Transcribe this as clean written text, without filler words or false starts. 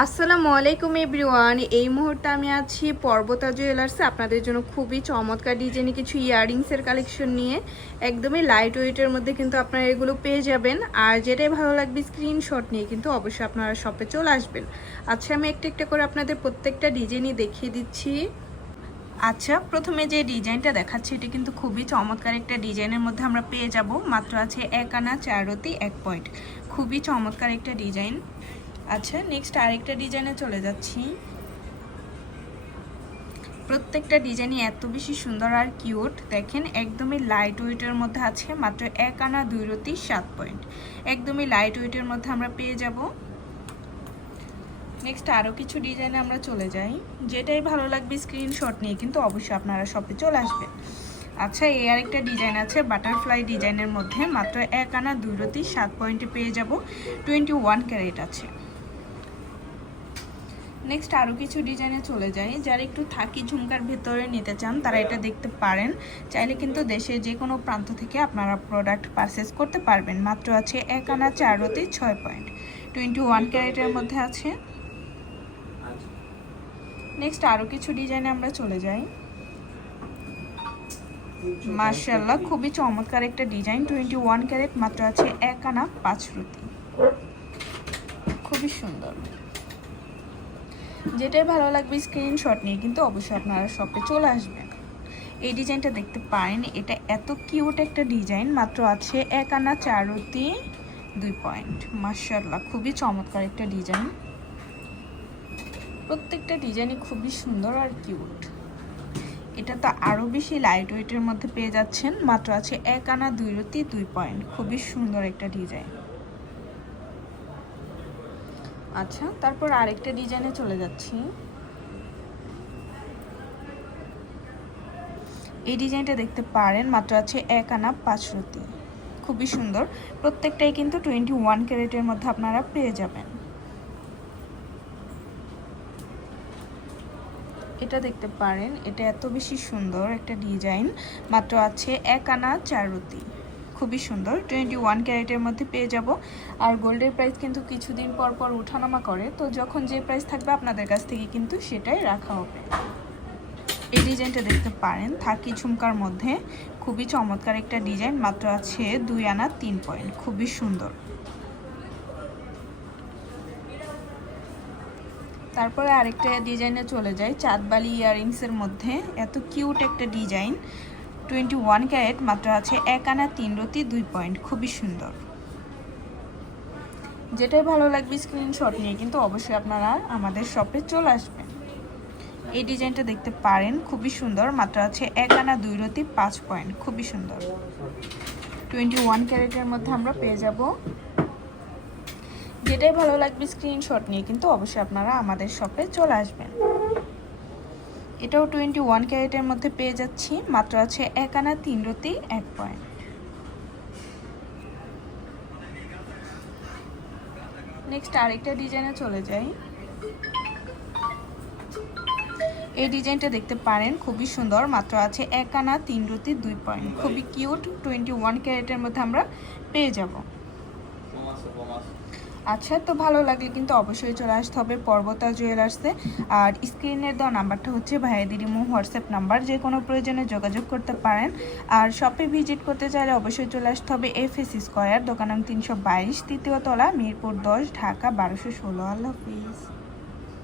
আসসালামু আলাইকুম এভরিওয়ান। এই মুহূর্তে আমি আছি পর্বতা জুয়েলার্সে আপনাদের জন্য খুবই চমৎকার ডিজাইনে কিছু ইয়াররিংসের কালেকশন নিয়ে। একদমই লাইট ওয়েটের মধ্যে কিন্তু আপনারা এগুলো পেয়ে যাবেন। আর যেটাই ভালো লাগবে স্ক্রিনশট নিয়ে কিন্তু অবশ্যই আপনারা শপে চলে আসবেন। আচ্ছা, আমি একটা একটা করে আপনাদের প্রত্যেকটা ডিজাইনই দেখিয়ে দিচ্ছি। আচ্ছা, প্রথমে যে ডিজাইনটা দেখাচ্ছি এটি কিন্তু খুবই চমৎকার একটা ডিজাইনের মধ্যে আমরা পেয়ে যাব। মাত্র আছে 1 আনা 4 রতি 1 পয়েন্ট, খুবই চমৎকার একটা ডিজাইন। আচ্ছা, নেক্সট আরেকটা ডিজাইনে চলে যাচ্ছি। প্রত্যেকটা ডিজাইনই এত বেশি সুন্দর আর কিউট। দেখেন একদমই লাইট ওয়েটের মধ্যে আছে, মাত্র 1 আনা 2 রতি 7 পয়েন্ট, একদমই লাইট ওয়েটের মধ্যে আমরা পেয়ে যাব। নেক্সট আরও কিছু ডিজাইনে আমরা চলে যাই। যেটাই ভালো লাগবে স্ক্রিনশট নিয়ে কিন্তু অবশ্যই আপনারা শপে চলে আসবেন। আচ্ছা, এই আরেকটা ডিজাইন আছে বাটারফ্লাই ডিজাইনের মধ্যে, মাত্র 1 আনা 2 রতি 7 পয়েন্টে পেয়ে যাব। 21 ক্যারেট আছে। নেক্সট আরও কিছু ডিজাইনে চলে যাই। যারা একটু থাকি ঝুমকার ভেতরে নিতে চান তারা এটা দেখতে পারেন। চাইলে কিন্তু দেশের যে কোনো প্রান্ত থেকে আপনারা প্রোডাক্ট পারচেস করতে পারবেন। মাত্র আছে 1 আনা 4 রতি 6 পয়েন্ট, 21 ক্যারেটের মধ্যে আছে। নেক্সট আরও কিছু ডিজাইনে আমরা চলে যাই। মাশাআল্লাহ, খুবই চমৎকার একটা ডিজাইন, 21 ক্যারেট, মাত্র আছে 1 আনা 5 রতি, খুবই সুন্দর। যেটাই ভালো লাগবে স্ক্রিনশট নিয়ে কিন্তু অবশ্যই আপনারা শপে চলে আসবেন। এই ডিজাইনটা দেখতে পারেন, এটা এত কিউট একটা ডিজাইন, মাত্র আছে 1 আনা 4 রতি 2 পয়েন্ট। মাশাআল্লাহ, খুবই চমৎকার একটা ডিজাইন। প্রত্যেকটা ডিজাইনই খুবই সুন্দর আর কিউট। এটা তো আরও বেশি লাইট ওয়েটের মধ্যে পেয়ে যাচ্ছেন। মাত্র আছে 1 আনা 2 রতি 2 পয়েন্ট, খুবই সুন্দর একটা ডিজাইন। আচ্ছা, তারপর আরেকটা ডিজাইনে চলে যাচ্ছি। এই ডিজাইনটা দেখতে পারেন, মাত্র আছে 1 আনা 5 রতি, খুবই সুন্দর। প্রত্যেকটাই কিন্তু 21 ক্যারেটের মধ্যে আপনারা পেয়ে যাবেন। এটা দেখতে পারেন, এটা এত বেশি সুন্দর একটা ডিজাইন, মাত্র আছে 1 আনা 4 রতি, খুবই সুন্দর। 21 ক্যারেটের মধ্যে পেয়ে যাব। আর গোল্ডের প্রাইস কিন্তু কিছুদিন পর পর ওঠানামা করে, তো যখন যে প্রাইস থাকবে আপনাদের কাছ থেকে কিন্তু সেটাই রাখা হবে। এই ডিজাইনটা দেখতে পারেন, থাকি ঝুমকার মধ্যে, খুবই চমৎকার একটা ডিজাইন, মাত্র আছে 2 আনা 3 পয়েন্ট, খুবই সুন্দর। তারপরে আরেকটা ডিজাইনে চলে যায়, চাঁদবালি ইয়াররিংসের মধ্যে, এত কিউট একটা ডিজাইন, 21 ক্যারেট, মাত্র আছে 1 আনা 3 রতি 2 পয়েন্ট, খুবই সুন্দর। যেটাই ভালো লাগবে স্ক্রিনশট নিয়ে কিন্তু অবশ্যই আপনারা আমাদের শপে চলে আসবেন। এই ডিজাইনটা দেখতে পারেন, খুবই সুন্দর, মাত্র আছে 1 আনা 2 রতি 5 পয়েন্ট, খুবই সুন্দর। 21 ক্যারেটের মধ্যে আমরা পেয়ে যাব। যেটাই ভালো লাগবে স্ক্রিনশট নিয়ে কিন্তু অবশ্যই আপনারা আমাদের শপে চলে আসবেন। এটাও 21 ক্যারেটের মধ্যে পেয়ে যাচ্ছি, মাত্র আছে 1 আনা 3 রতি 1 পয়েন্ট। নেক্সট আরেকটা ডিজাইনে চলে যাই। এই ডিজাইনটা দেখতে পারেন, খুবই সুন্দর, মাত্র আছে 1 আনা 3 রতি 2 পয়েন্ট, খুবই কিউট। 21 ক্যারেটের মধ্যে আমরা পেয়ে যাব। আচ্ছা, তো ভালো লাগলে কিন্তু অবশ্যই চলে আসতে হবে পর্বতা জুয়েলার্সে। আর স্ক্রিনের দেওয়া নাম্বারটা হচ্ছে ভাইয়াদের ইমো হোয়াটসঅ্যাপ নাম্বার, যে কোনো প্রয়োজনে যোগাযোগ করতে পারেন। আর শপে ভিজিট করতে চাইলে অবশ্যই চলে আসতে হবে FS স্কয়ার, দোকান নং 322, তৃতীয় তলা, মিরপুর 10, ঢাকা 1216। আল্লাহ হাফিজ।